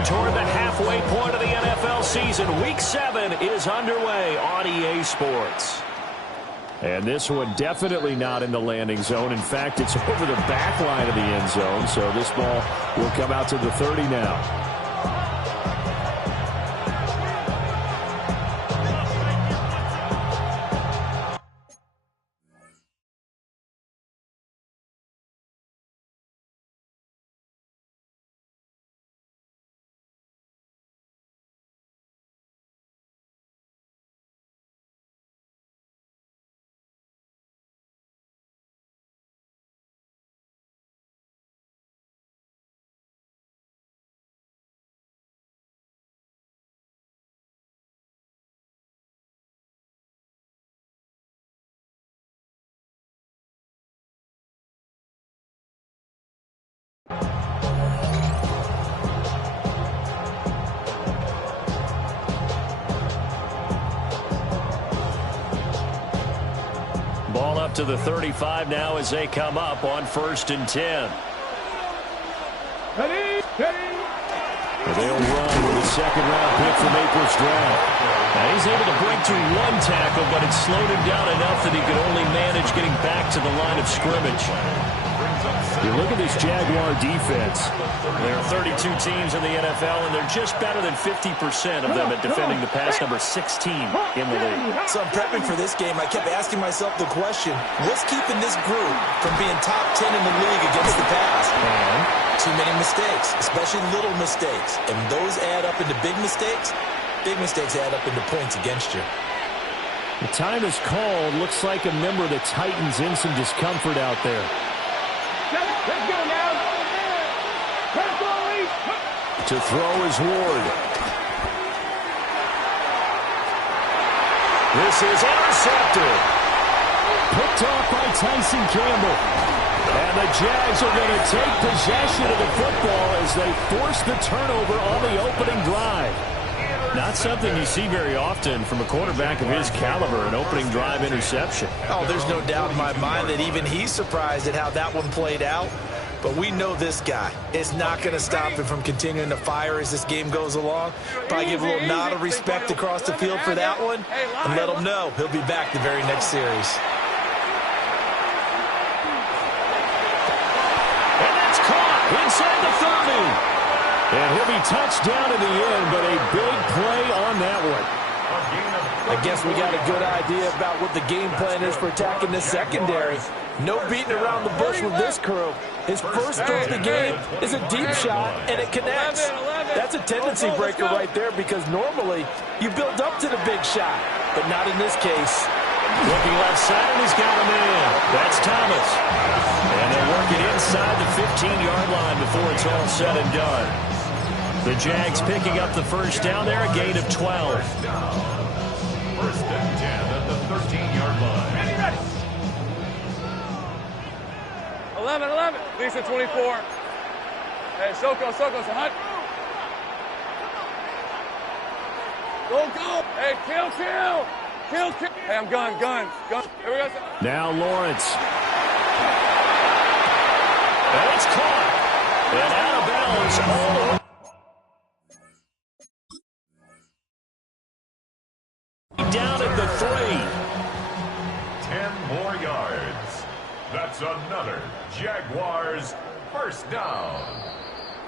Heading toward the halfway point of the NFL season. Week 7 is underway on EA Sports. And this one definitely not in the landing zone. In fact, it's over the back line of the end zone. So this ball will come out to the 30 now. Ball up to the 35 now as they come up on 1st and 10. They'll run with a second-round pick from April's draft. Now he's able to break through one tackle, but it slowed him down enough that he could only manage getting back to the line of scrimmage. You look at this Jaguar defense. There are 32 teams in the NFL, and they're just better than 50% of them at defending the pass, number 16 in the league. So I'm prepping for this game. I kept asking myself the question, what's keeping this group from being top 10 in the league against the pass? Too many mistakes, especially little mistakes. And those add up into big mistakes. Big mistakes add up into points against you. The time is called. Looks like a member of the Titans in some discomfort out there. Let's go now. To throw is Ward. This is intercepted. Picked off by Tyson Campbell. And the Jags are going to take possession of the football as they force the turnover on the opening drive. Not something you see very often from a quarterback of his caliber, an opening drive interception. Oh, there's no doubt in my mind that even he's surprised at how that one played out. But we know this guy. It's not going to stop him from continuing to fire as this game goes along. Probably give a little nod of respect across the field for that one and let him know he'll be back the very next series. And that's caught inside the 30. And he'll be touched down in the end, but a big play on that one. I guess we got a good idea about what the game plan is for attacking this secondary. No beating around the bush with this crew. His first throw of the game is a deep shot, and it connects. That's a tendency breaker right there because normally you build up to the big shot, but not in this case. Looking left side, and he's got him in. That's Thomas. And they'll work it inside the 15-yard line before it's all said and done. The Jags picking up the first down there, a gain of 12. 1st and 10 at the 13-yard line. Ready. 11. Lisa 24. Hey, Soko, so hunt. Go. Hey, kill. Hey, I'm gun. Here we go. Now Lawrence. And it's caught. And out of bounds all the way. Down at the 3. 10 more yards. That's another Jaguars first down.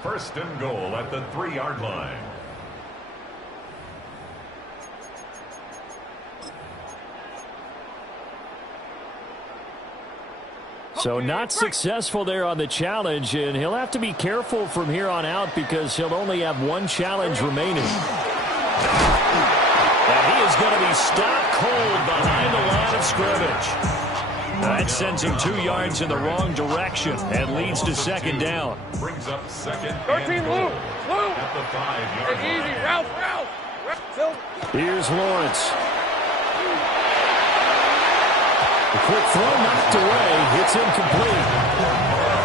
1st and goal at the 3-yard line. So not successful there on the challenge, and he'll have to be careful from here on out because he'll only have one challenge remaining. And he is going to be stopped cold behind the line of scrimmage. That sends him 2 yards in the wrong direction and leads to 2nd down. Brings up 2nd 13, Lou. At the 5-yard line. Easy, Ralph. Here's Lawrence. The quick throw knocked away. It's incomplete.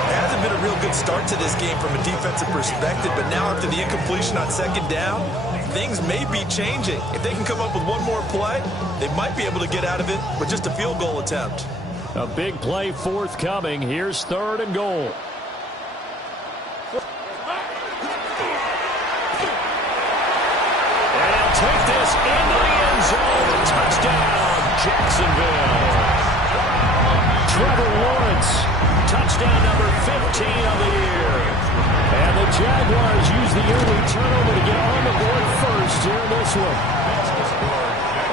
It hasn't been a real good start to this game from a defensive perspective, but now after the incompletion on 2nd down, things may be changing. If they can come up with one more play, they might be able to get out of it with just a field goal attempt. A big play forthcoming. Here's 3rd and goal. Trevor Lawrence. Touchdown number 15 of the year. And the Jaguars use the early turnover to get on the board first here in this one.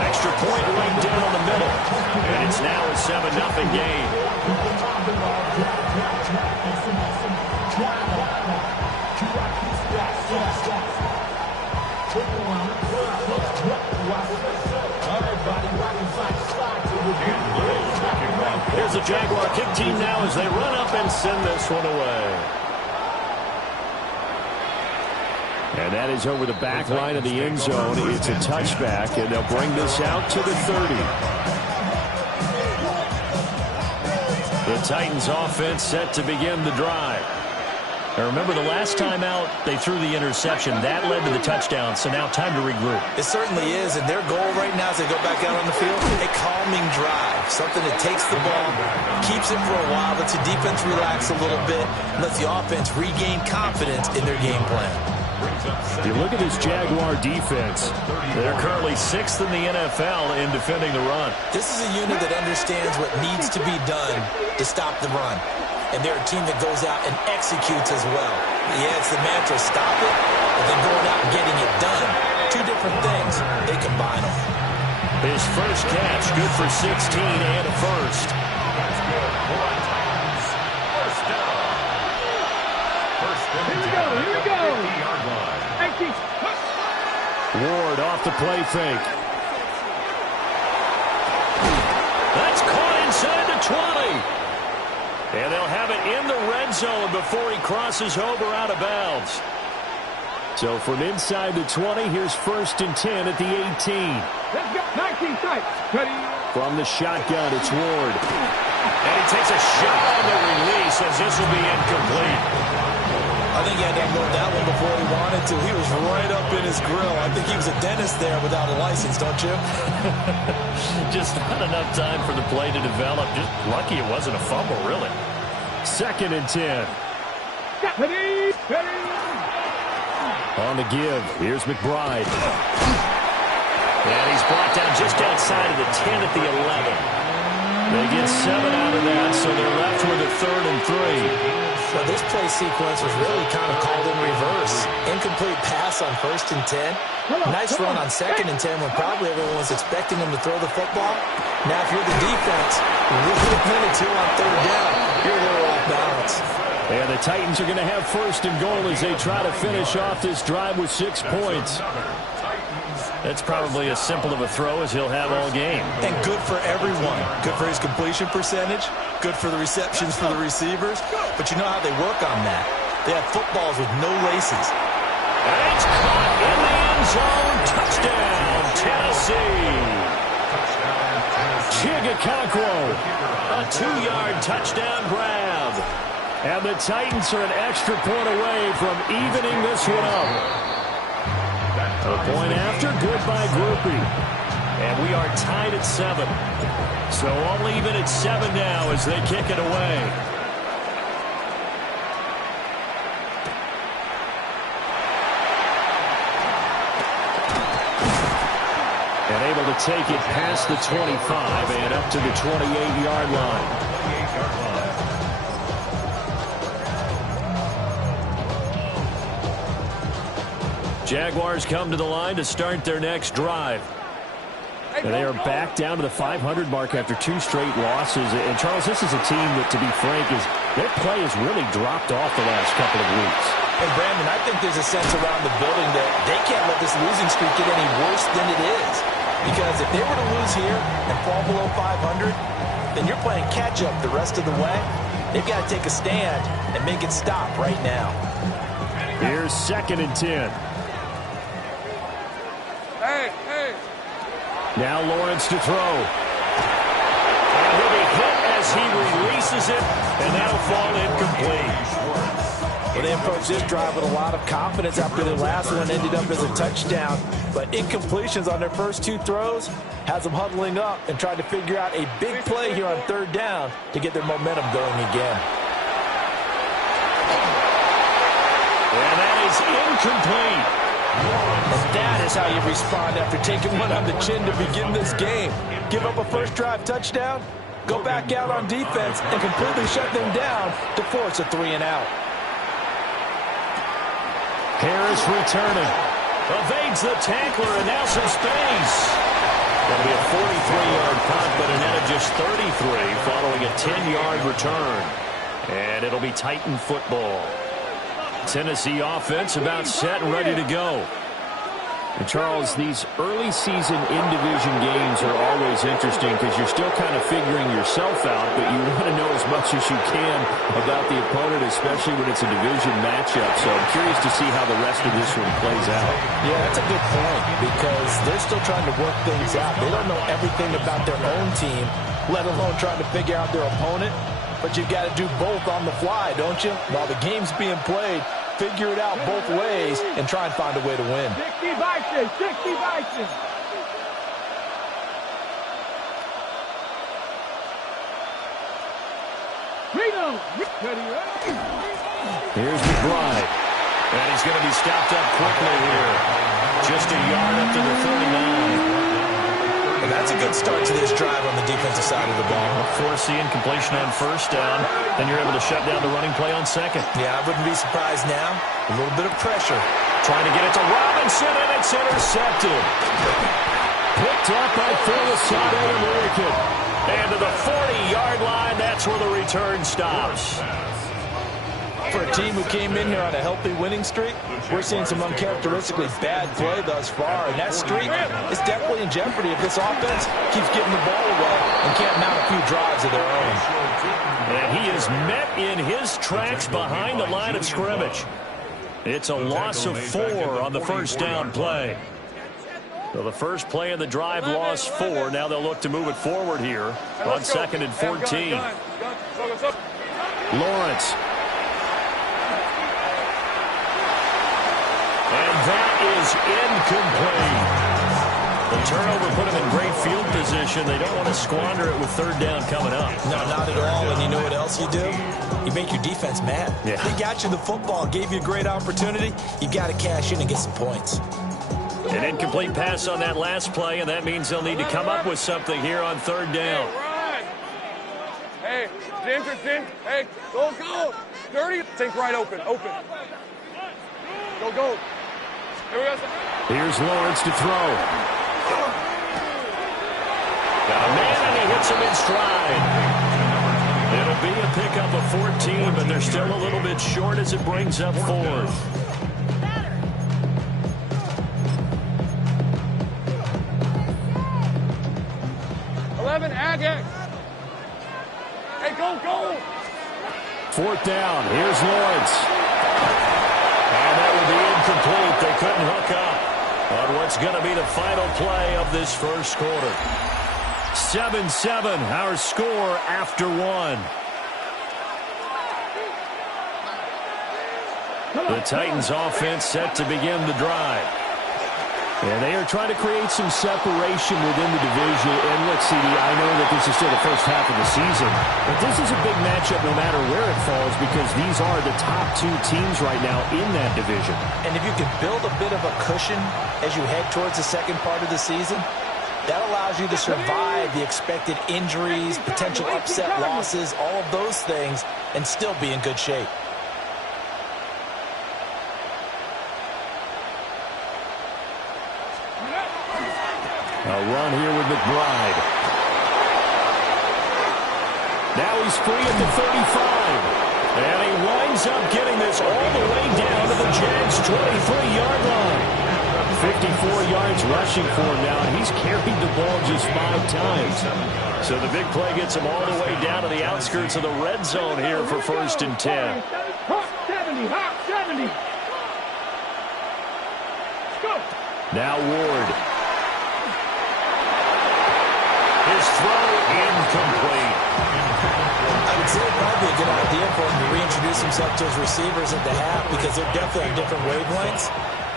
Extra point right down the middle. And it's now a 7-0 game. Here's the Jaguar kick team now as they run up and send this one away. And that is over the back line of the end zone. It's a touchback, and they'll bring this out to the 30. The Titans offense set to begin the drive. Now remember, the last time out, they threw the interception. That led to the touchdown, so now time to regroup. It certainly is, and their goal right now as they go back out on the field, a calming drive. Something that takes the ball, keeps it for a while, lets the defense relax a little bit, lets the offense regain confidence in their game plan. You look at this Jaguar defense. They're currently 6th in the NFL in defending the run. This is a unit that understands what needs to be done to stop the run. And they're a team that goes out and executes as well. Yeah, it's the mantra, stop it, but then going out and getting it done. Two different things. They combine them. His first catch, good for 16 and a first. That's good. 4 times. First down. First and 10 Here we go. 50-yard line. Ward off the play fake. That's caught inside the 20. And they'll have it in the red zone before he crosses over out of bounds. So from inside the 20, here's 1st and 10 at the 18. Let's go. 19 strikes. From the shotgun, it's Ward. And he takes a shot on the release as this will be incomplete. I think he had to unload that one before he wanted to. He was right up in his grill. I think he was a dentist there without a license, don't you? Just not enough time for the play to develop. Just lucky it wasn't a fumble, really. 2nd and 10. On the give, here's McBride. And he's brought down just outside of the 10 at the 11. They get 7 out of that, so they're left with a 3rd and 3. Well, this play sequence was really kind of called in reverse. Incomplete pass on 1st and 10. Nice run on 2nd and 10 when probably everyone was expecting him to throw the football. Now, if you're the defense, with a minute 2 on 3rd down, you're a little off balance. And the Titans are going to have 1st and goal as they try to finish off this drive with 6 points. That's probably as simple of a throw as he'll have all game. And good for everyone. Good for his completion percentage. Good for the receptions for the receivers. But you know how they work on that. They have footballs with no laces. And it's caught in the end zone. Touchdown, Tennessee. Chigakonkwo. A 2-yard touchdown grab. And the Titans are an extra point away from evening this one up. A point after, good by Groupie. And we are tied at 7. So all even at 7 now as they kick it away. And able to take it past the 25 and up to the 28-yard line. Jaguars come to the line to start their next drive. And they are back down to the 500 mark after 2 straight losses. And, Charles, this is a team that, to be frank, their play has really dropped off the last couple of weeks. And, Brandon, I think there's a sense around the building that they can't let this losing streak get any worse than it is. Because if they were to lose here and fall below 500, then you're playing catch-up the rest of the way. They've got to take a stand and make it stop right now. Here's 2nd and 10. Hey. Now Lawrence to throw. And he'll be hit as he releases it, and that'll fall incomplete. Well, they approached this drive with a lot of confidence after their last one ended up as a touchdown. But incompletions on their first 2 throws has them huddling up and trying to figure out a big play here on 3rd down to get their momentum going again. And that is incomplete. And that is how you respond after taking one on the chin to begin this game. Give up a first drive touchdown? go back out on defense and completely shut them down to force a 3-and-out. Harris returning. Evades the tackler, and now some space. That'll be a 43-yard punt, but a net of just 33 following a 10-yard return. And it'll be Titan football. Tennessee offense about set and ready to go. And Charles, these early season in-division games are always interesting because you're still kind of figuring yourself out, but you want to know as much as you can about the opponent, especially when it's a division matchup. So I'm curious to see how the rest of this one plays out. Yeah, that's a good point because they're still trying to work things out. They don't know everything about their own team, let alone trying to figure out their opponent. But you've got to do both on the fly, don't you? While the game's being played, figure it out both ways and try and find a way to win. 60 Vikings, 60 Vikings. Freedom. Here's McBride. And he's going to be stopped up quickly here. Just a yard up to the 39. And that's a good start to this drive on the defensive side of the ball. Force the incompletion on first down. Then you're able to shut down the running play on second. Yeah, I wouldn't be surprised now. A little bit of pressure. Trying to get it to Robinson, and it's intercepted. Picked up by Felisano American. And to the 40-yard line, that's where the return stops. For a team who came in here on a healthy winning streak, we're seeing some uncharacteristically bad play thus far, and that streak is definitely in jeopardy if this offense keeps getting the ball away and can't mount a few drives of their own. And he is met in his tracks behind the line of scrimmage. It's a loss of 4 on the first down play. So the first play of the drive lost 4. Now they'll look to move it forward here on 2nd and 14. Lawrence. And that is incomplete. The turnover put them in great field position. They don't want to squander it with 3rd down coming up. No, not at all. And you know what else you do? You make your defense mad. Yeah. They got you the football, gave you a great opportunity. You got to cash in and get some points. An incomplete pass on that last play, and that means they'll need to come up with something here on 3rd down. Hey, Jensen. Hey, go. 30. Think right open. Go. Here we go. Here's Lawrence to throw. Got a man, and he hits him in stride. It'll be a pickup of 14, but they're still a little bit short as it brings up 4th. Agate. Hey, go. 4th down. Here's Lawrence. And that will be incomplete. They couldn't hook up on what's going to be the final play of this first quarter. 7-7, our score after 1. The Titans offense set to begin the drive. And they are trying to create some separation within the division. And look, CD, I know that this is still the first half of the season, but this is a big matchup no matter where it falls because these are the top 2 teams right now in that division. And if you can build a bit of a cushion as you head towards the second part of the season, that allows you to survive the expected injuries, potential upset losses, all of those things, and still be in good shape. A run here with McBride. Now he's free at the 35. And he winds up getting this all the way down to the Jags' 23-yard line. 54 yards rushing for him now, and he's carried the ball just 5 times. So the big play gets him all the way down to the outskirts of the red zone here for 1st and 10. Hop 70. Go. Now Ward. His throw incomplete. I would say it might be a good idea for him to reintroduce himself to his receivers at the half because they're definitely on different wavelengths.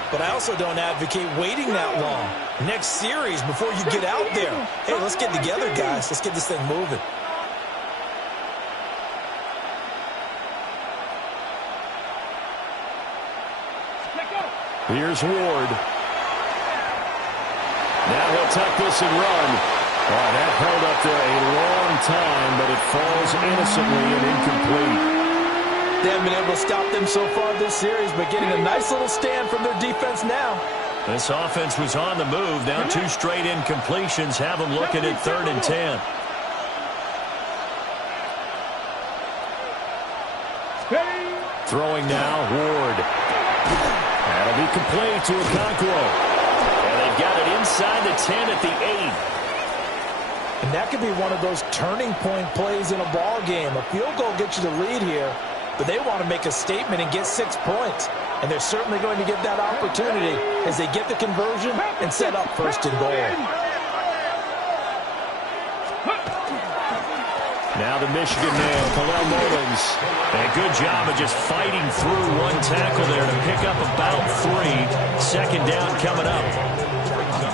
But I also don't advocate waiting that long. Next series before you get out there. Hey, let's get together, guys. Let's get this thing moving. Here's Ward. Now he'll tuck this and run. Oh, that held up there a long time, but it falls innocently and incomplete. They haven't been able to stop them so far this series, but getting a nice little stand from their defense now. This offense was on the move. Now 2 straight incompletions have them looking at 3rd and 10. Throwing now, Ward. That'll be complete to Okonkwo. And they've got it inside the 10 at the 8. And that could be one of those turning point plays in a ball game. A field goal gets you the lead here, but they want to make a statement and get 6 points. And they're certainly going to get that opportunity as they get the conversion and set up 1st and goal. Now the Michigan man, Khalil Mullins. And a good job of just fighting through 1 tackle there to pick up about 3. 2nd down coming up.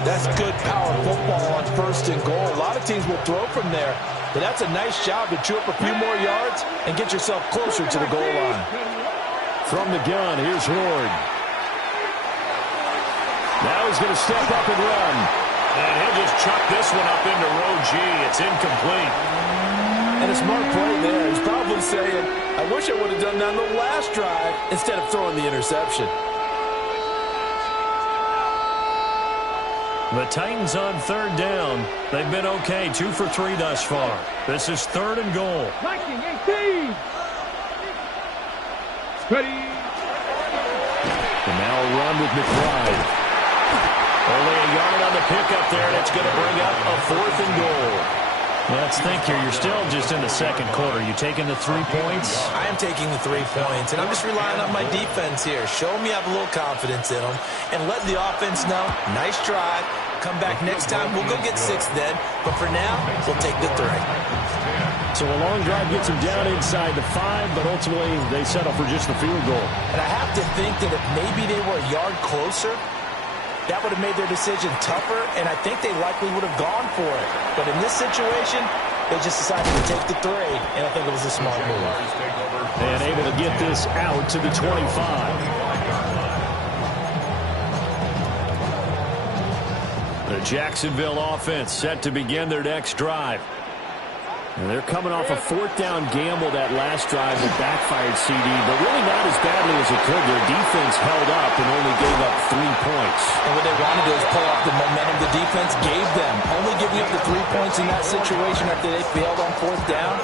That's good power football on 1st and goal. A lot of teams will throw from there, but that's a nice job to chew up a few more yards and get yourself closer to the goal line. From the gun, here's Ward. Now he's going to step up and run. And he'll just chuck this one up into row G. It's incomplete. And a smart play there. He's probably saying, I wish I would have done that on the last drive instead of throwing the interception. The Titans on 3rd down. They've been okay, 2 for 3 thus far. This is 3rd and goal. 19-18. Ready. And now a run with McBride. Only a yard on the pickup there, and it's going to bring up a 4th and goal. Let's think here. You're still just in the 2nd quarter. You taking the 3 points? I am taking the 3 points, and I'm just relying on my defense here. Show them you have a little confidence in them, and let the offense know, nice drive. Come back next time. We'll go get 6 then, but for now, we'll take the 3. So a long drive gets them down inside the 5, but ultimately they settle for just the field goal. And I have to think that if maybe they were a yard closer, that would have made their decision tougher, and I think they likely would have gone for it. But in this situation, they just decided to take the 3, and I think it was a smart move. And able to get this out to the 25. The Jacksonville offense set to begin their next drive. And they're coming off a 4th down gamble that last drive that backfired CD, but really not as badly as it could. Their defense held up and only gave up 3 points. And what they wanted to do is play off the momentum the defense gave them. Only giving up the 3 points in that situation after they failed on 4th down.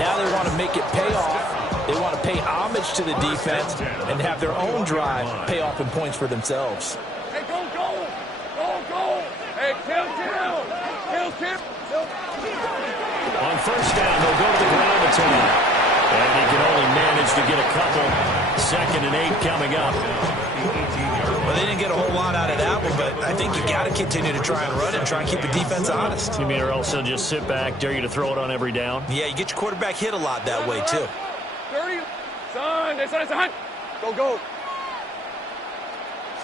Now they want to make it pay off. They want to pay homage to the defense and have their own drive pay off in points for themselves. Hey, go, go. Go, go. Hey, kill. On 1st down, they'll go to the ground attack. And he can only manage to get a couple. 2nd and 8 coming up. Well, they didn't get a whole lot out of that one, but I think you got to continue to try and run it and try and keep the defense honest. You mean or else they'll just sit back, dare you to throw it on every down? Yeah, you get your quarterback hit a lot that way, too. 30. Son, it's a hunt. Go.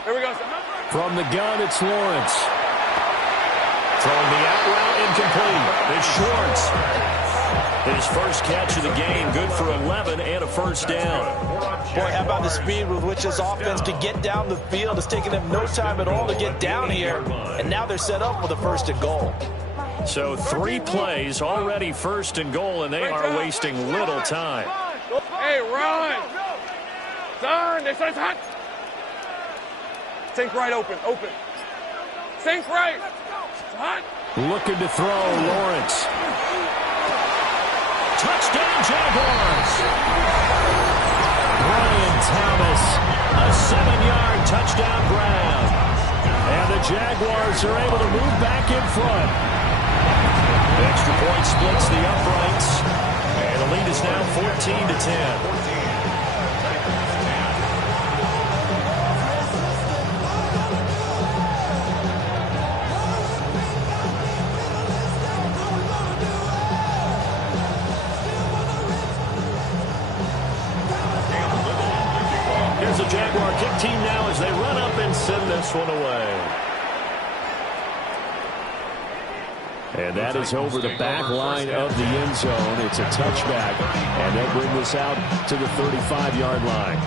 Here we go, son. From the gun, it's Lawrence. Throwing the out route incomplete. It's Schwartz. His first catch of the game, good for 11 and a 1st down. Boy, how about the speed with which this offense could get down the field? It's taken them no time at all to get down here, and now they're set up with a 1st and goal. So 3 plays, already 1st and goal, and they are wasting little time. Hey, run. Son, it's hot. Sink right open. Sink right. Hot. Looking to throw, Lawrence. Touchdown, Jaguars. Brian Thomas, a 7-yard touchdown grab. And the Jaguars are able to move back in front. Extra point splits the uprights. And the lead is now 14-10. Here's the Jaguar kick team now as they run up and send this one away. And that is over the back line of the end zone. It's a touchback, and they'll bring this out to the 35-yard line.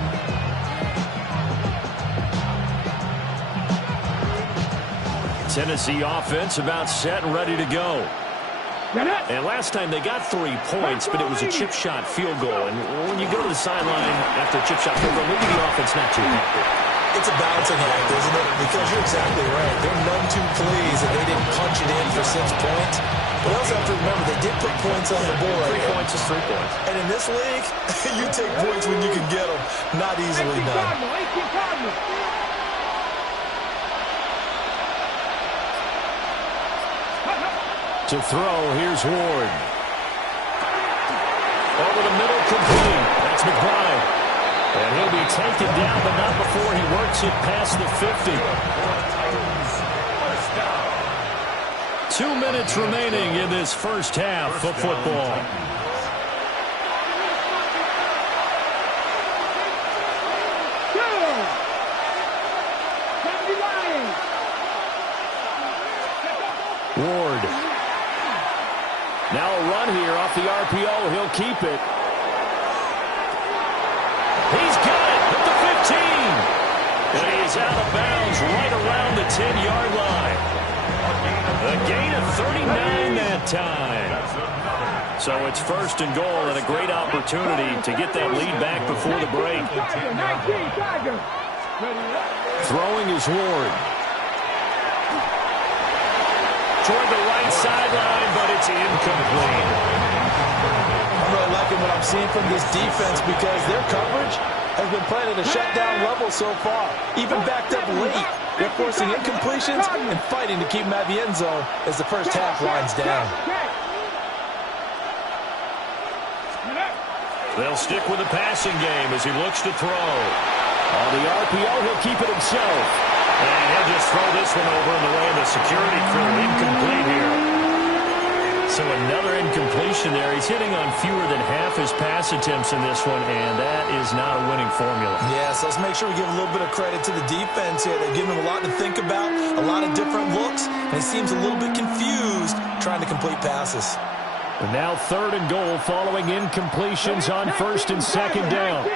Tennessee offense about set and ready to go. And last time they got 3 points, but it was a chip shot field goal. And when you go to the sideline after a chip shot field goal, maybe the offense not too happy. It's a balancing act, isn't it? Because you're exactly right. They're none too pleased that they didn't punch it in for 6 points. But also have to remember, they did put points on the board. 3 points is 3 points. And in this league, you take points when you can get them. Not easily done. To throw, here's Ward. Over the middle, complete. That's McBride. And he'll be taken down, but not before he works it past the 50. 2 minutes remaining in this first half of football. Ward. Now a run here off the RPO. He'll keep it. He's got it at the 15. And he's out of bounds right around the 10-yard line. A gain of 39 that time. So it's first and goal and a great opportunity to get that lead back before the break. Throwing is Ward. Toward the right sideline, but it's incomplete. I'm really liking what I'm seeing from this defense because their coverage has been playing at a shutdown level so far. Even backed up late, they're forcing incompletions and fighting to keep them out of the end zone as the first half winds down. They'll stick with the passing game as he looks to throw. On the RPO, he'll keep it himself. And he'll just throw this one over in the way of the security crew. Incomplete here. So another incompletion there. He's hitting on fewer than half his pass attempts in this one, and that is not a winning formula. Yeah, so let's make sure we give a little bit of credit to the defense here. They've given him a lot to think about, a lot of different looks, and he seems a little bit confused trying to complete passes. And now third and goal following incompletions on first and second down.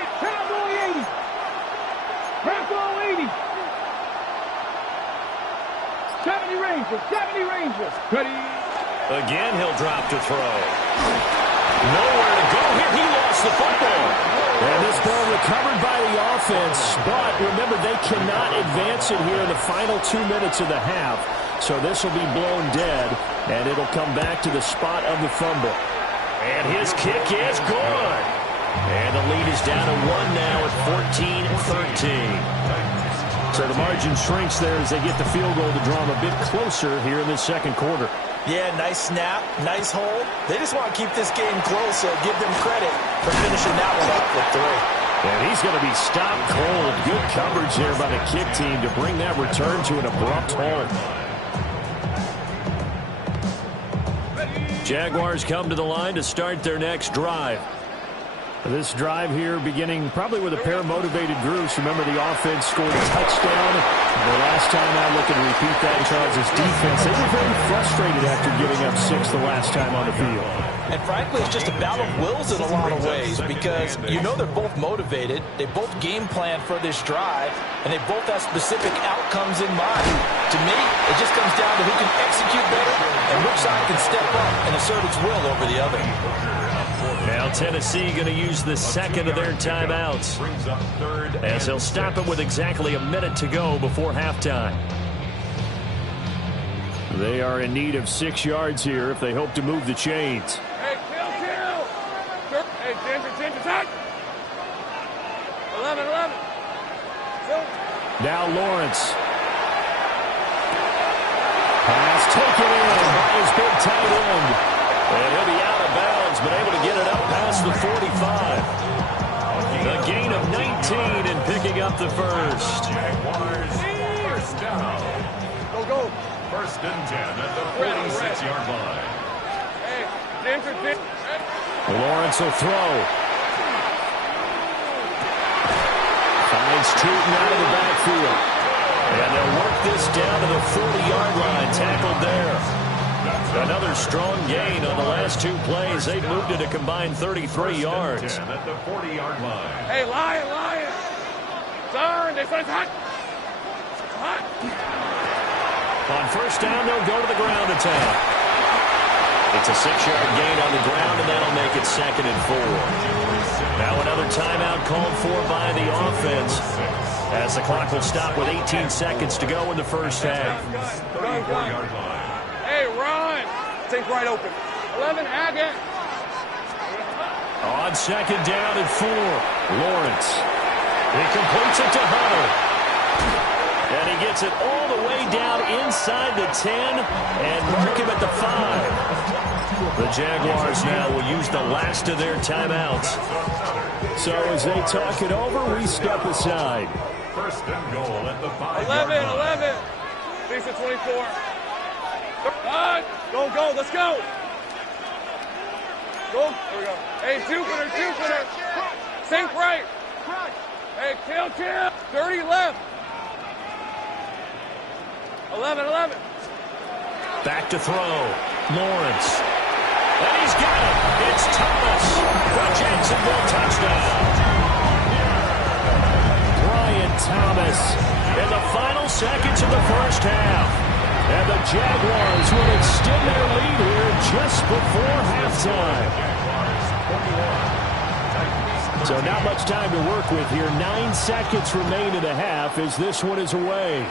70 Rangers. Ready. Again, he'll drop to throw. Nowhere to go here. He lost the football. And this ball recovered by the offense. But remember, they cannot advance it here in the final 2 minutes of the half. So this will be blown dead. And it'll come back to the spot of the fumble. And his kick is good. And the lead is down to 1 now at 14-13. So the margin shrinks there as they get the field goal to draw them a bit closer here in this second quarter. Yeah, nice snap, nice hold. They just want to keep this game close, so give them credit for finishing that one up with 3. And he's going to be stopped cold. Good coverage there by the kick team to bring that return to an abrupt halt. Jaguars come to the line to start their next drive. This drive here beginning probably with a pair of motivated groups. Remember, the offense scored a touchdown. The last time I look and repeat that, Charles' defense, they were very frustrated after giving up 6 the last time on the field. And frankly, it's just a battle of wills in a lot of ways because you know they're both motivated. They both game plan for this drive, and they both have specific outcomes in mind. To me, it just comes down to who can execute better and which side can step up and assert its will over the other. Now Tennessee going to use the second of their timeouts as they'll stop it with exactly a minute to go before halftime. They are in need of 6 yards here if they hope to move the chains. Hey, kill. Hey, Ginger, tight. 11. Now Lawrence. Pass taken in by his big tight end. And he'll be out of bounds, but able to get it up past the 45. A gain of 19 and picking up the first. Jaguars first down. Go. First and 10 at the 46-yard line. Hey, Ginger. Lawrence will throw. Finds Tootin out of the backfield. And they'll work this down to the 40-yard line. Tackled there. Another strong gain on the last 2 plays. They've moved it a combined 33 yards. At the 40-yard line. Hey, Lion. Turn. This one's hot. On first down, they'll go to the ground attack. It's a 6-yard gain on the ground, and that'll make it 2nd and 4. Now another timeout called for by the offense, as the clock will stop with 18 seconds to go in the first half. Hey, run! Take right open. 11, Haggett. On 2nd down and 4, Lawrence. He completes it to Hunter. And he gets it all the way down inside the 10 and mark him at the 5. The Jaguars now will use the last of their timeouts. So as they talk it over, we step aside. First and goal at the 5. 11. Face at 24. Go, let's go. Go. There we go. Hey, two-footer. Sink right. Hey, kill. 30 left. 11. Back to throw. Lawrence. And he's got it. It's Thomas. The Jacksonville touchdown. Brian Thomas in the final seconds of the first half. And the Jaguars will extend their lead here just before halftime. So not much time to work with here. 9 seconds remain in the half as this one is away.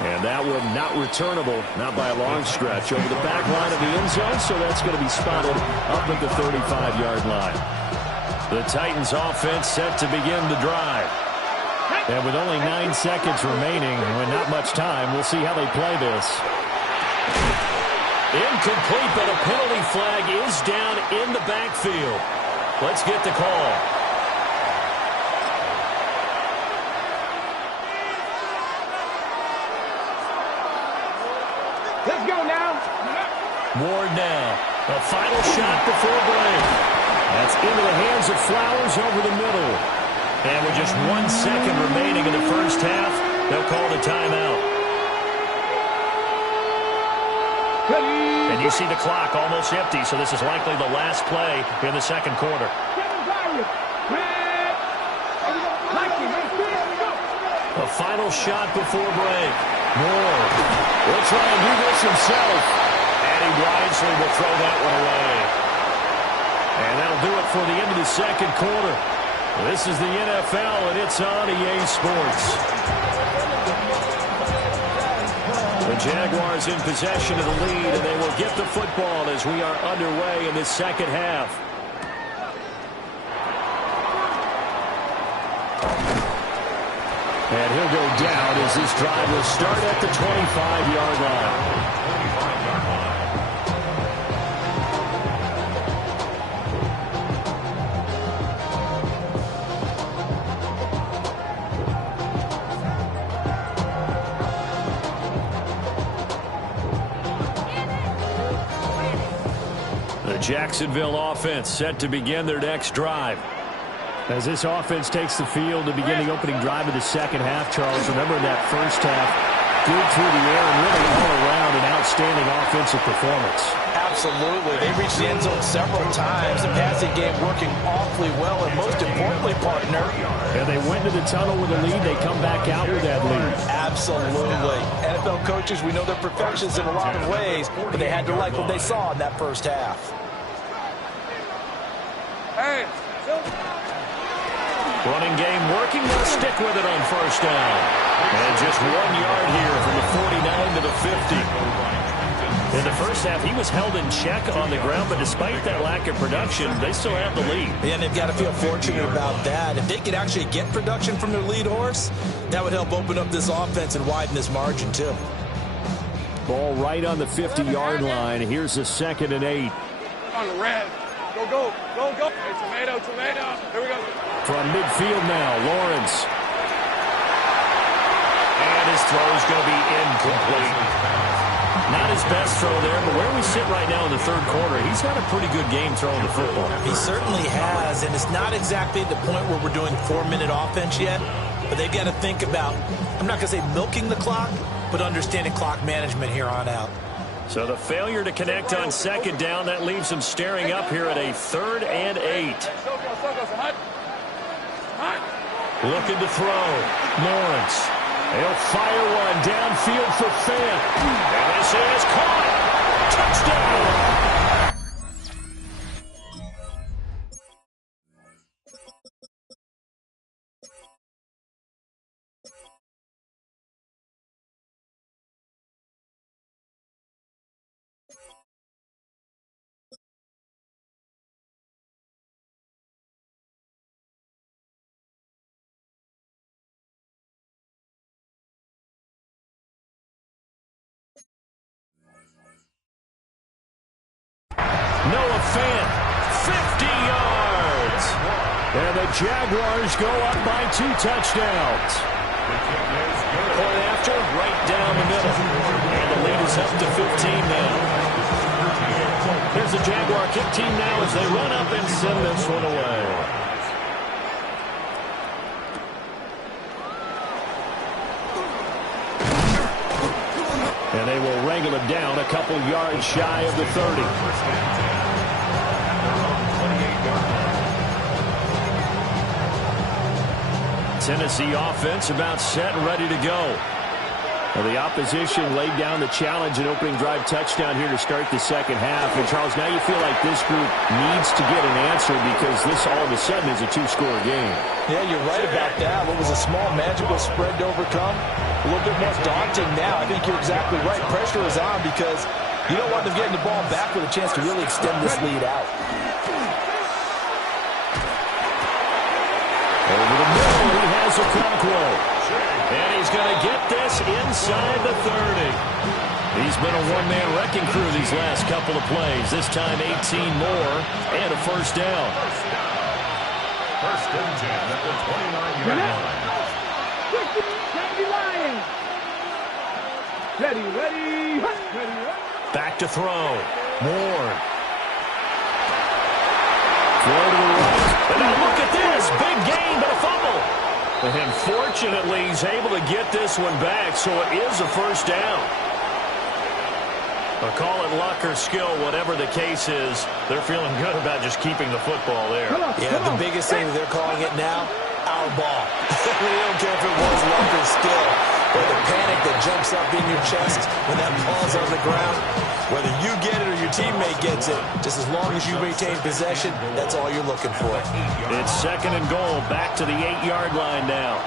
And that one not returnable, not by a long stretch, over the back line of the end zone, so that's going to be spotted up at the 35-yard line. The Titans offense set to begin the drive. And with only 9 seconds remaining, and not much time, we'll see how they play this. Incomplete, but a penalty flag is down in the backfield. Let's get the call. Let's go now. Ward now. A final shot before break. That's into the hands of Flowers over the middle. And with just 1 second remaining in the first half, they'll call the timeout. And you see the clock almost empty, so this is likely the last play in the second quarter. A final shot before break. Moore will try and do this himself. And he wisely will throw that one away. And that'll do it for the end of the second quarter. This is the NFL, and it's on EA Sports. The Jaguars in possession of the lead, and they will get the football as we are underway in this second half. And he'll go down as this drive will start at the 25-yard line. The Jacksonville offense set to begin their next drive. As this offense takes the field to begin the opening drive of the second half, Charles, remember in that first half, good through the air and really all around an outstanding offensive performance. Absolutely. They reached the end zone several times. The passing game working awfully well, and most importantly, partner. And they went to the tunnel with a lead. They come back out with that lead. Absolutely. NFL coaches, we know they're perfectionists in a lot of ways, but they had to like what they saw in that first half. Hey, running game working. They'll stick with it on first down. And just 1 yard here from the 49 to the 50. In the first half, he was held in check on the ground, but despite that lack of production, they still have the lead. And they've got to feel fortunate about that. If they could actually get production from their lead horse, that would help open up this offense and widen this margin, too. Ball right on the 50-yard line. Here's a 2nd and 8. on the red. Go. Hey, tomato. Here we go. From midfield now, Lawrence. And his throw is going to be incomplete. Not his best throw there, but where we sit right now in the third quarter, he's had a pretty good game throwing the football. He certainly has, and it's not exactly at the point where we're doing 4-minute offense yet, but they've got to think about, I'm not going to say milking the clock, but understanding clock management here on out. So the failure to connect on second down, that leaves them staring up here at a 3rd and 8. Looking to throw. Lawrence. They'll fire one downfield for Fant. And this is caught. Touchdown. Noah Fant, 50 yards. And the Jaguars go up by 2 touchdowns. Point after, right down the middle. And the lead is up to 15 now. Here's the Jaguar kick team now as they run up and send this one away. And they will wrangle it down a couple yards shy of the 30. Tennessee offense about set and ready to go. Well, the opposition laid down the challenge and opening drive touchdown here to start the second half. And, Charles, now you feel like this group needs to get an answer because this all of a sudden is a 2-score game. Yeah, you're right about that. What was a small magical spread to overcome? A little bit more daunting now. I think you're exactly right. Pressure is on because you don't want them getting the ball back with a chance to really extend this lead out. Over the middle, he has a Conquo. And he's going to get this inside the 30. He's been a one-man wrecking crew these last couple of plays. This time 18 more and a first down. First and 10 at the 29-yard line. Ready. Back to throw. Ward. Throw to the right. And now look at this. Big gain, but a fumble. And fortunately, he's able to get this one back, so it is a first down. Or call it luck or skill, whatever the case is, they're feeling good about just keeping the football there. Yeah, the biggest thing they're calling it now, our ball. We don't care if it was luck or skill, or the panic that jumps up in your chest when that ball's on the ground. Whether you get it or your teammate gets it, just as long as you maintain possession, that's all you're looking for. It's second and goal, back to the 8-yard line now.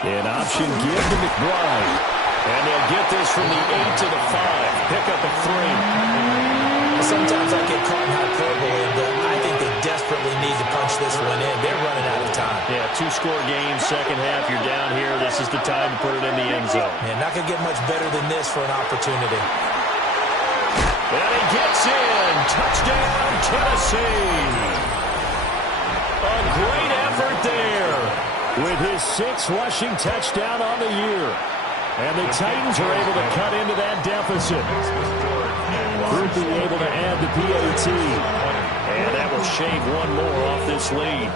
An option give to McBride. And they'll get this from the 8 to the 5. Pick up a 3. Sometimes I get caught in hyperbole, but I think they desperately need to punch this one in. They're running out of time. Yeah, 2-score game, second half. You're down here. This is the time to put it in the end zone. Man, not going to get much better than this for an opportunity. And he gets in. Touchdown, Tennessee. A great effort there with his 6th rushing touchdown on the year. And the Titans are able to cut into that deficit. Group being able to add the PAT. And that will shave one more off this lead.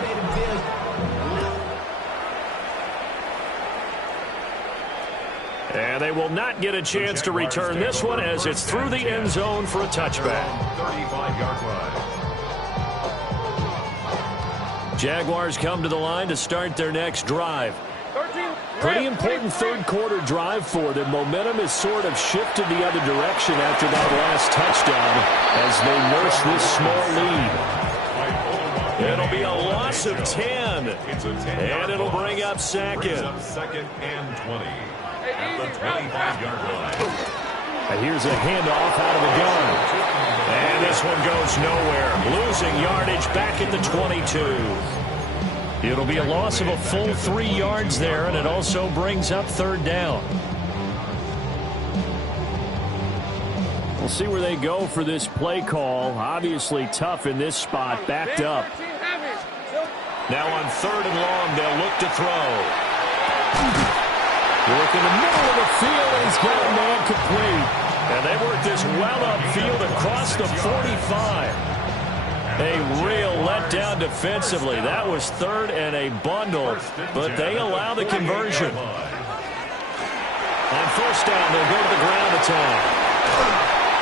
And they will not get a chance to return this one as it's through the end zone for a touchback. 35-yard line. Jaguars come to the line to start their next drive. Pretty important third-quarter drive for them. Momentum has sort of shifted the other direction after that last touchdown as they nurse this small lead. It'll be a loss of 10, and it'll bring up second. Second and 20 at the 25-yard line. And here's a handoff out of the gun. And this one goes nowhere. Losing yardage back at the 22. It'll be a loss of a full 3 yards there, and it also brings up third down. We'll see where they go for this play call. Obviously tough in this spot, backed up. Now on third and long, they'll look to throw. Work in the middle of the field, and he's got a man complete. And they work this well upfield across the 45. A real letdown defensively. That was third and a bundle, but they allow the conversion. On first down, they'll go to the ground attack.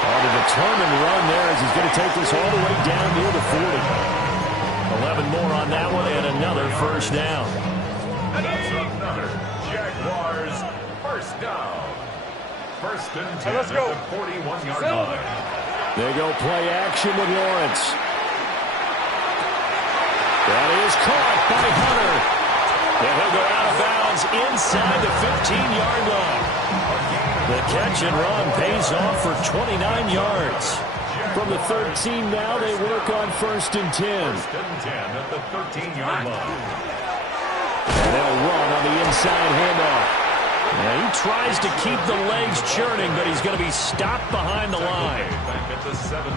On a determined run there as he's going to take this all the way down near the 40. 11 more on that one and another first down. That's another Jaguars first down. First and 10 let's go. at the 41-yard line. They go play action with Lawrence. That is caught by Hunter. And he'll go out of bounds inside the 15-yard line. The catch and run pays off for 29 yards. From the 13 now, they work on first and 10. First and 10 at the 13-yard line. And they'll run on the inside handoff. And he tries to keep the legs churning, but he's going to be stopped behind the line.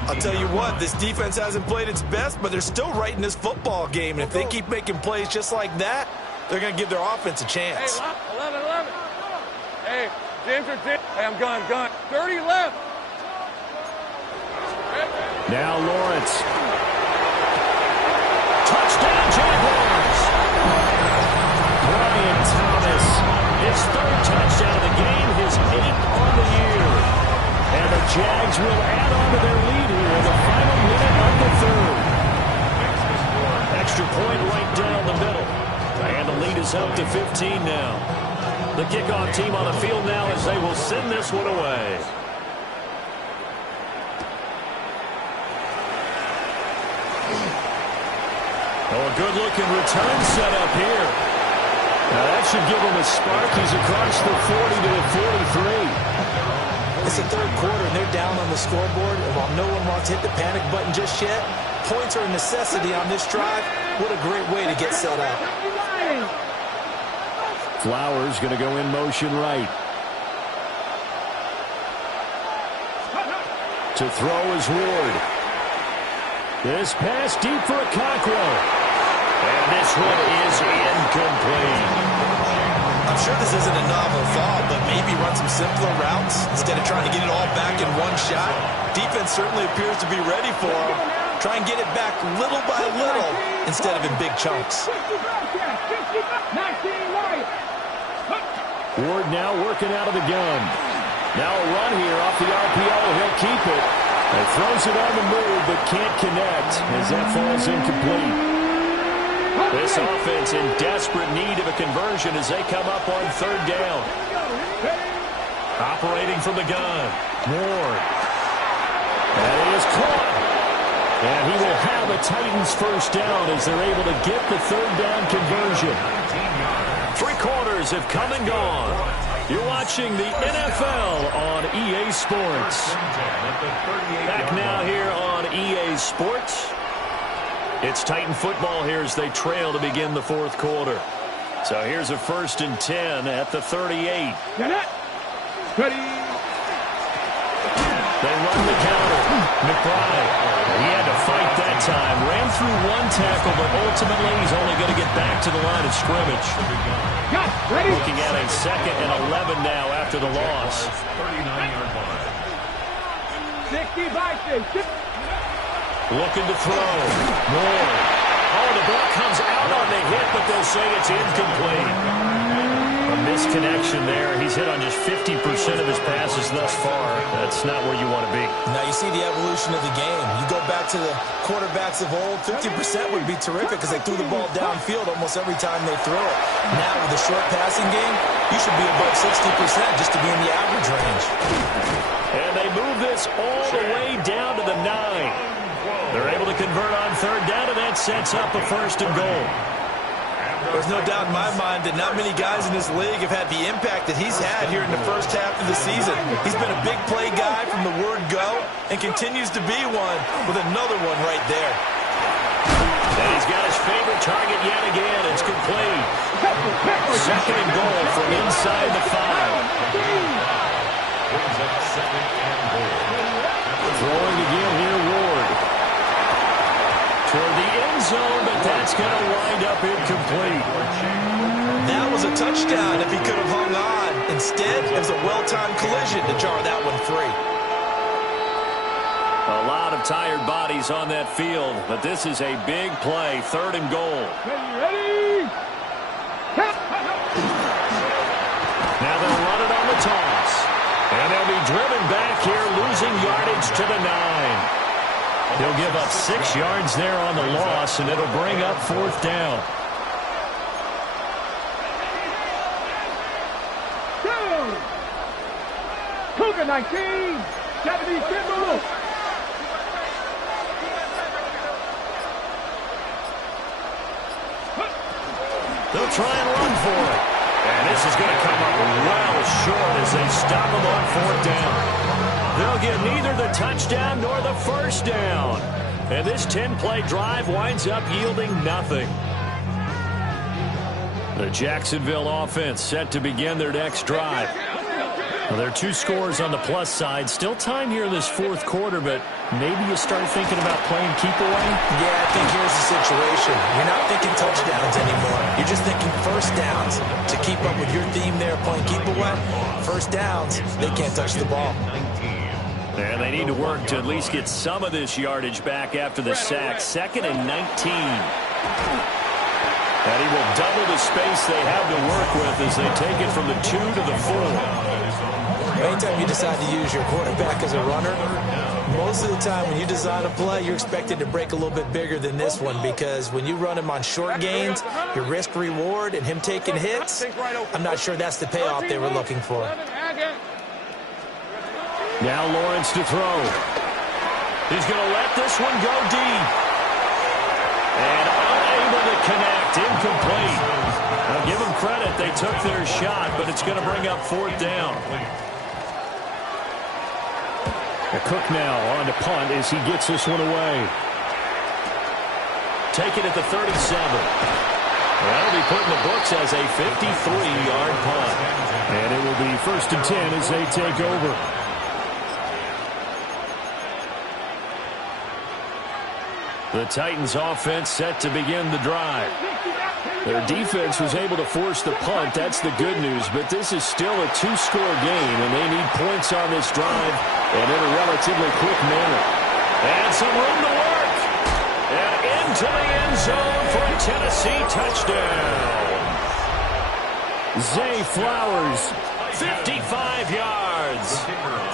I'll tell you what, this defense hasn't played its best, but they're still right in this football game. And if they keep making plays just like that, they're going to give their offense a chance. Hey, 11. Hey, Ginger. Hey, I'm gone. 30 left. Now Lawrence. Touchdown, Jaguars. Brian Thomas, his third touchdown of the game, his 8th on the year. And the Jags will add on to their lead here in the final minute of the third. Extra point right down the middle. And the lead is up to 15 now. The kickoff team on the field now as they will send this one away. Oh, a good-looking return set up here. Now that should give him a spark. He's across the 40 to the 43. It's the third quarter, and they're down on the scoreboard. And while no one wants to hit the panic button just yet, points are a necessity on this drive. What a great way to get set up. Flowers going to go in motion right. To throw is Ward. This pass deep for a Cockrell. And this one is incomplete. I'm sure this isn't a novel thought, but maybe run some simpler routes instead of trying to get it all back in one shot. Defense certainly appears to be ready for him. Try and get it back little by little instead of in big chunks. Ward now working out of the gun. Now a run here off the RPO. He'll keep it. He throws it on the move, but can't connect as that falls incomplete. This offense in desperate need of a conversion as they come up on third down. Operating from the gun. Ward. That is caught. And he will have the Titans first down as they're able to get the third down conversion. 3 quarters have come and gone. You're watching the NFL on EA Sports. Back now here on EA Sports. It's Titan football here as they trail to begin the fourth quarter. So here's a first and 10 at the 38. Ready. They run the counter. McBride, he had to fight that time. Ran through one tackle, but ultimately he's only going to get back to the line of scrimmage. Looking at a 2nd and 11 now after the loss. 39-yard line. 60 by 6. Looking to throw. More. Oh, the ball comes out on the hit, but they'll say it's incomplete. A misconnection there. He's hit on just 50% of his passes thus far. That's not where you want to be. Now you see the evolution of the game. You go back to the quarterbacks of old, 50% would be terrific because they threw the ball downfield almost every time they throw it. Now with the short passing game, you should be above 60% just to be in the average range. And they move this all the way down to the 9. They're able to convert on third down, and that sets up a first and goal. There's no doubt in my mind that not many guys in this league have had the impact that he's had here in the first half of the season. He's been a big play guy from the word go and continues to be one with another one right there. And he's got his favorite target yet again. It's complete. Second and goal from inside the 5. Throwing again here, Ward. Toward the end zone, but that's going to wind up incomplete. That was a touchdown if he could have hung on. Instead, it was a well-timed collision to jar that one free. A lot of tired bodies on that field, but this is a big play, 3rd and goal. Ready. Now they'll run it on the toss. And they'll be driven back here, losing yardage to the 9. He'll give up 6 yards there on the loss, and it'll bring up 4th down. 19. 70, Timber. They'll try and run for it. And this is going to come up well short as they stop them on 4th down. They'll get neither the touchdown nor the first down. And this 10-play drive winds up yielding nothing. The Jacksonville offense set to begin their next drive. Well, there are 2 scores on the plus side. Still time here in this 4th quarter, but maybe you start thinking about playing keep away? Yeah, I think here's the situation. You're not thinking touchdowns anymore. You're just thinking first downs. To keep up with your theme there, playing keep away, first downs, they can't touch the ball. And they need to work to at least get some of this yardage back after the sack. 2nd and 19. And he will double the space they have to work with as they take it from the 2 to the 4. Anytime you decide to use your quarterback as a runner, most of the time when you design a play, you're expected to break a little bit bigger than this one, because when you run him on short gains, your risk-reward and him taking hits, I'm not sure that's the payoff they were looking for. Now Lawrence to throw. He's going to let this one go deep. And unable to connect. Incomplete. Now give them credit. They took their shot, but it's going to bring up 4th down. Cook now on to punt as he gets this one away. Take it at the 37. That'll be put in the books as a 53-yard punt. And it will be 1st and 10 as they take over. The Titans offense set to begin the drive. Their defense was able to force the punt. That's the good news. But this is still a 2-score game, and they need points on this drive and in a relatively quick manner. And some room to work. And into the end zone for a Tennessee touchdown. Zay Flowers, 55 yards.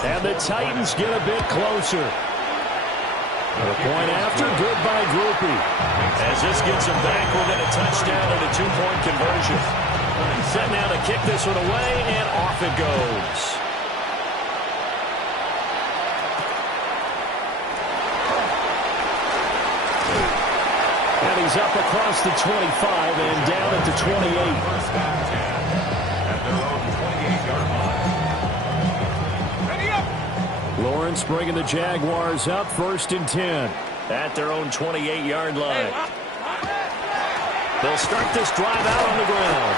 And the Titans get a bit closer. The point after, good by Groupie. As this gets him back within a touchdown and a 2-point conversion. Set now to kick this one away, and off it goes. And he's up across the 25 and down at the 28. At their own 28-yard line. Lawrence bringing the Jaguars up 1st and 10 at their own 28-yard line. They'll start this drive out on the ground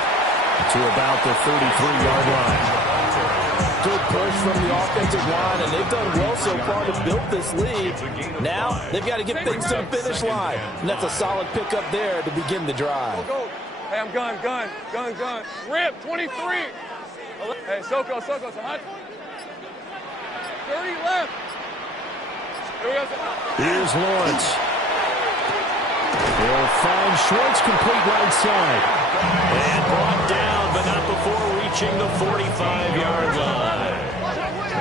to about the 33-yard line. Good push from the offensive line, and they've done well so far to build this lead. Now they've got to get things to the finish line, and that's a solid pickup there to begin the drive. Go. Hey, I'm gun. Rip, 23. Hey, Soko, so hot. 30 left. Here we go. Here's Lawrence. He'll find Schwartz complete right side. And brought down, but not before reaching the 45-yard line.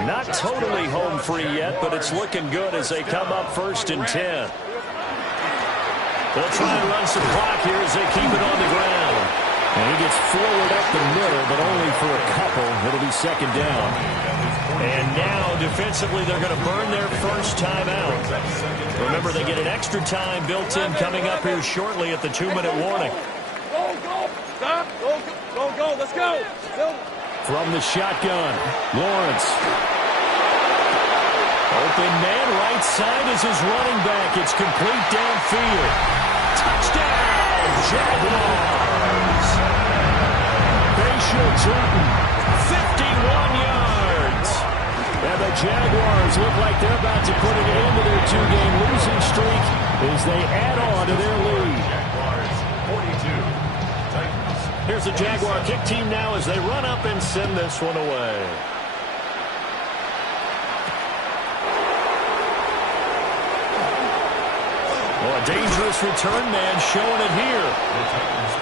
Not totally home free yet, but it's looking good as they come up 1st and 10. They'll try and run some clock here as they keep it on the ground. And he gets forward up the middle, but only for a couple. It'll be 2nd down. And now, defensively, they're going to burn their first timeout. Remember, they get an extra time built in coming up here shortly at the 2-minute warning. Go. Stop. Go. Let's go. From the shotgun, Lawrence. Open man, right side is his running back. It's complete downfield. Touchdown, Jaguars. Bashir Turton, 51 yards. And the Jaguars look like they're about to put an end to their 2-game losing streak as they add on to their lead. Jaguars, 42. Titans. Here's the Jaguar kick team now as they run up and send this one away. Well, a dangerous return man showing it here.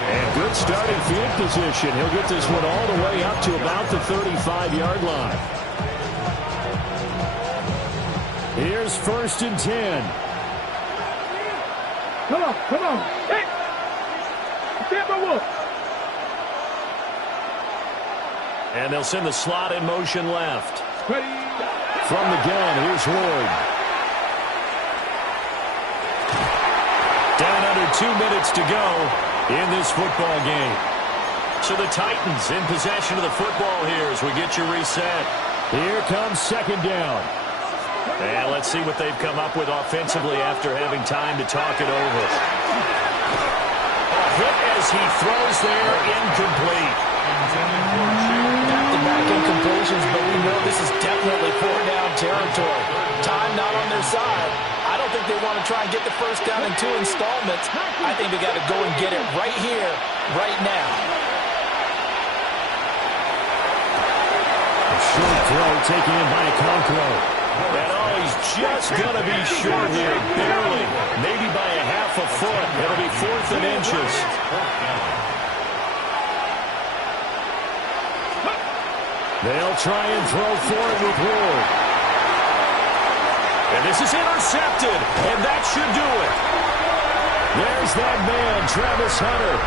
And good starting field position. He'll get this one all the way up to about the 35-yard line. Here's 1st and 10. Come on. Hey! And they'll send the slot in motion left. From the gun, here's Ward. Down under 2 minutes to go in this football game. So the Titans in possession of the football here as we get you reset. Here comes second down. And let's see what they've come up with offensively after having time to talk it over. A hit as he throws there, incomplete. Back-to-back incompletions, but we know this is definitely four-down territory. Time not on their side. I don't think they want to try and get the first down in 2 installments. I think they got to go and get it right here, right now. A short throw taken in by Okonkwo. And oh, he's just going to be short here, barely. Maybe by a half a foot. It'll be 4th and inches. They'll try and throw for it with Ward. And this is intercepted, and that should do it. There's that man, Travis Hunter.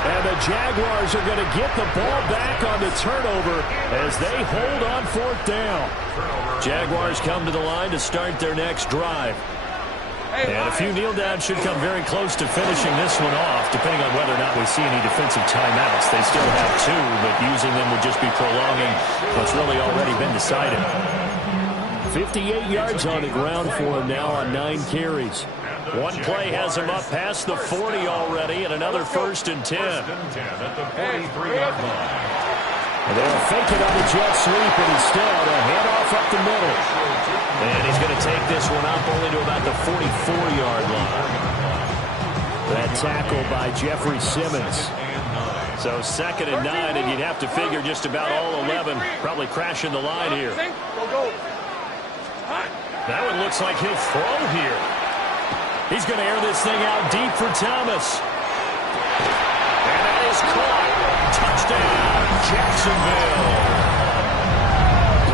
And the Jaguars are going to get the ball back on the turnover as they hold on 4th down. Jaguars come to the line to start their next drive. And a few kneel downs should come very close to finishing this one off, depending on whether or not we see any defensive timeouts. They still have 2, but using them would just be prolonging what's really already been decided. 58 yards on the ground for him now on 9 carries. One play has him up past the 40 already, and another 1st and 10. At the 43-yard line. And they'll fake it on the jet sweep, and instead a handoff up the middle. And he's going to take this one up only to about the 44-yard line. That tackle by Jeffrey Simmons. So 2nd and 9, and you'd have to figure just about all 11 probably crashing the line here. That one looks like he'll throw here. He's going to air this thing out deep for Thomas. And that is caught. Touchdown, Jacksonville.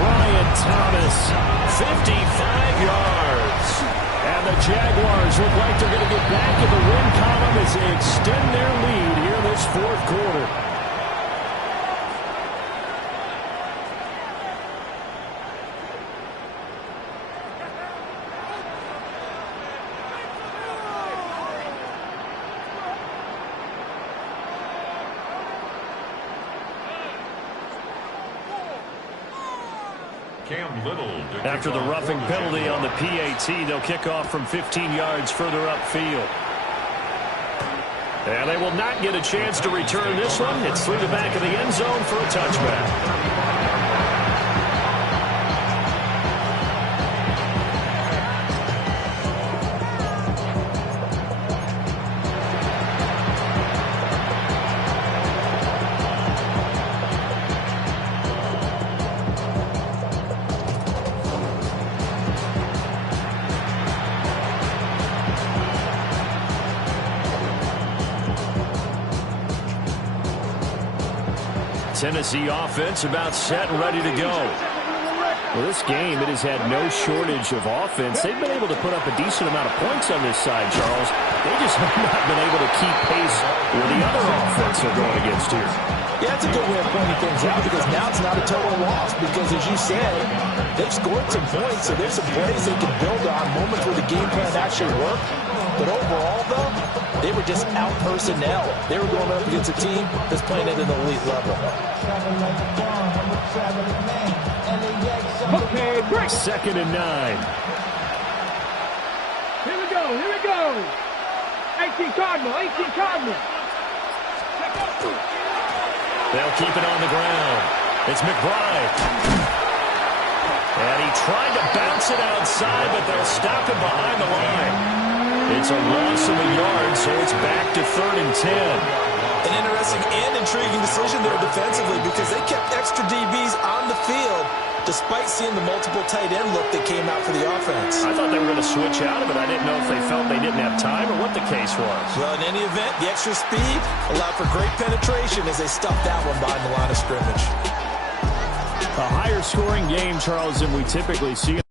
Brian Thomas, 55 yards. And the Jaguars look like they're going to get back in the win column as they extend their lead here in this 4th quarter. After the roughing penalty on the PAT, they'll kick off from 15 yards further upfield. And they will not get a chance to return this one. It's through the back of the end zone for a touchback. Tennessee offense about set and ready to go. Well, this game, it has had no shortage of offense. They've been able to put up a decent amount of points on this side, Charles. They just have not been able to keep pace with the other offense they're going against here. Yeah, that's a good way of pointing things out because now it's not a total loss because, as you said, they've scored some points, so there's some plays they can build on, moments where the game plan actually worked. But overall, though, they were just out personnel. They were going up against a team that's playing at an elite level. Okay, break. 2nd and 9. Here we go, here we go. 18 Cardinal, 18 Cardinal. They'll keep it on the ground. It's McBride. And he tried to bounce it outside, but they'll stop him behind the line. It's a loss of a yard, so it's back to 3rd and 10. An interesting and intriguing decision there defensively because they kept extra DBs on the field despite seeing the multiple tight end look that came out for the offense. I thought they were going to switch out of it. I didn't know if they felt they didn't have time or what the case was. Well, in any event, the extra speed allowed for great penetration as they stuffed that one behind the line of scrimmage. A higher scoring game, Charles, than we typically see.